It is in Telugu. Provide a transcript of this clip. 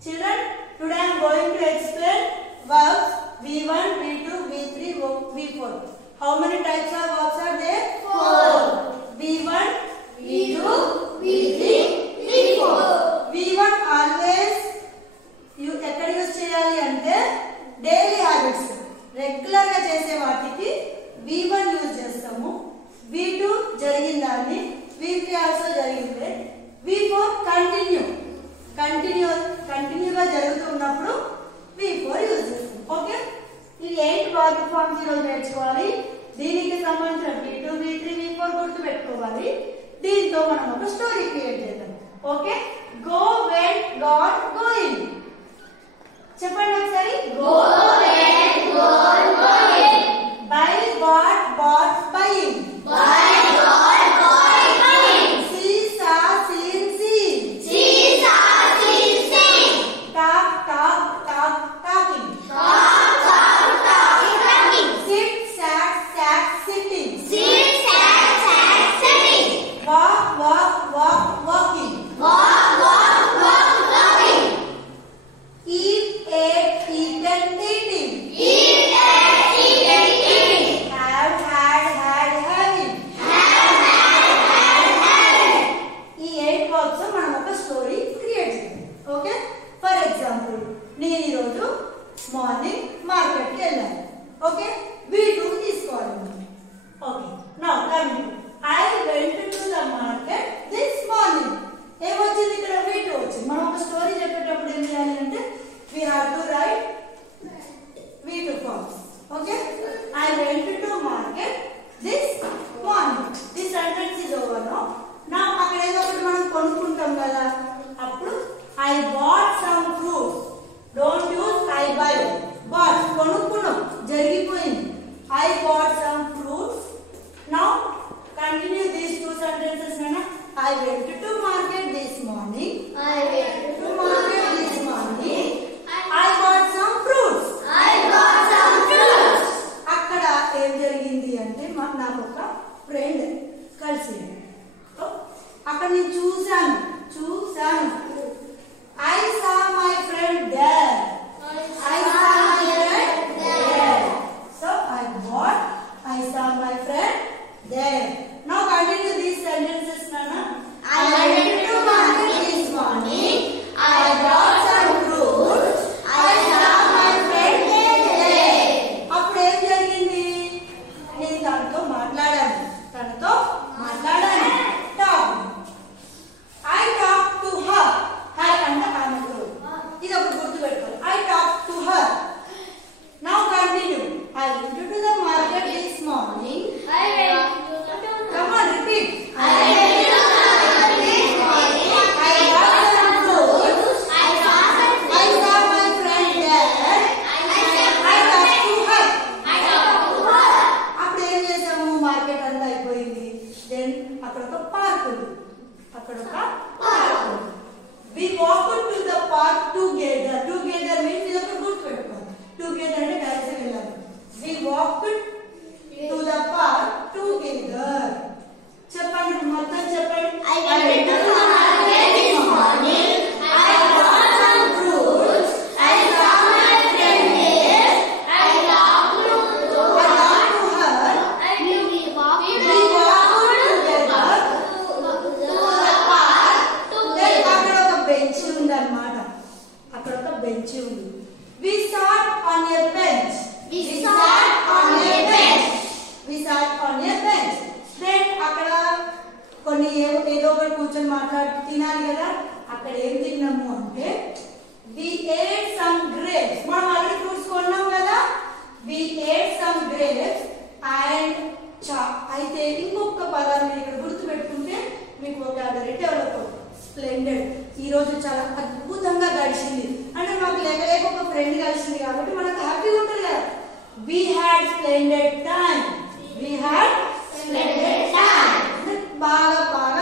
Children, today I am going to explain verbs V1, V2, V3, V4. How many types of verbs are there? 4. V1, V2, V3, V4. V1 always you ఎక్కడ యూస్ చేయాలి అంటే డైలీ హ్యాబిట్స్ రెగ్యులర్ గా చేసే వాటికి V1 యూస్ చేస్తాము. V2 జరిగిందాన్ని, V3 ఆల్సో జరిగింది. V4 కంటిన్యూగా జరుగుతున్నప్పుడు V4 యూజ్ చేస్తాం. ఓకే, ఈ 8 వర్బ్ ఫార్మ్స్ ఈరోజు నేర్చుకోవాలి. దీనికి సంబంధించిన V2, V3, V4 గుర్తు పెట్టుకోవాలి. దీంతో మనం ఒక స్టోరీ క్రియేట్ చేద్దాం. Okay, go, went, got, going. చెప్పండి ఒకసారి. Go, went, got, going. Buy, bought, bought, buying. Buy, bought, bought, buying. See, saw, seen, seen. See, saw, seen, seen. Talk, talk, talk, talking. Talk, talk, talk, talking. Sit, sat, sat, sitting. Sit, sat, sat, sitting. Walk, walk, walk, walking. Walk, walk, walk, walking. Eat, ate, eaten, eating. Eat, ate, eaten, eating. Have, had, having. Have, had, having. ఈ 8 వర్బ్స్ మనం ఒక స్టోరీ క్రియేట్ చేద్దాం. ఓకే, ఫర్ ఎగ్జాంపుల్ నేను ఈరోజు మార్నింగ్ మార్కెట్కి వెళ్ళాను. ఓకే, V2 తీసుకోవాలి. Okay, now coming I went to the market this morning. ఏమొచ్చింది ఇక్కడ? V2 వచ్చింది. మనం ఒక స్టోరీ చెప్పేటప్పుడు ఏం చేయాలి అంటే we have to write V2 forms. Okay, I went to market this morning. This sentence is over now. Now అక్కడ ఏదో ఒకటి మనం కొనుక్కుంటాం కదా, అప్పుడు I bought some fruits. Don't use I buy. Bought కొనుక్కున్నాం, జరిగిపోయింది. I bought some fruits. Now continue these 2 sentences. Nana, I went to market this morning. I went to market this morning. I bought some fruits. I bought some fruits. అక్కడ ఏం జరిగింది అంటే నాకు ఒక ఫ్రెండ్ కలిసింది. అక్కడ నేను చూసాను. I saw my friend there. I saw my friend there. So I saw my friend there. Now continue these sentences, Nana. I went to market this morning. I bought some fruits. I saw my friend there. అప్పుడు ఏం జరిగింది? నేను తనతో మాట్లాడాను. Talk. I talked to her. Her అంటే ఆమెతో. ఇది ఒకటి గుర్తు పెట్టుకోవాలి. I talked to her. Now continue. I went to the market this morning. Come on, repeat. I went to the market this morning. I bought some fruits. I saw my friend there. I talked to her. అప్పుడు ఏం చేసాము? మార్కెట్ అంతా అయిపోయింది. దెన్ అక్కడ ఒక పార్క్ ఉంది. We walked to the park together. Together means ఇది ఒక గుర్తు పెట్టుకోవాలి. Together అంటే కలిసి వెళ్ళాలి. We walked to the park together. చెప్పండి, మొత్తం చెప్పండి. I went to the market this morning. I bought some fruits. I saw my friend there. I talked to her. We walked together to the park. అక్కడ ఒక బెంచ్ ఉంది అన్నమాట. We sat on a bench. Then అక్కడ కొన్ని ఏదో ఒకటి కూర్చొని మాట్లాడుతూ తినాలి కదా. అక్కడ ఏం తిన్నాము అంటే we ate some grapes. మనం ఆల్రెడీ ఫ్రూట్స్ కొన్నాం కదా. We ate some grapes and అయితే ఇంకొక పదాన్ని ఇక్కడ గుర్తు పెట్టుకుంటే మీకు వొకాబులరీ డెవలప్ అవుతుంది. స్ప్లెండెడ్. ఈ రోజు చాలా అద్భుతంగా గడిచింది అంటే మాకు లేక ఒక ఫ్రెండ్ కలిసింది కాబట్టి మనకు హ్యాపీగా ఉంటుంది కదా. We had splendid time. బాగా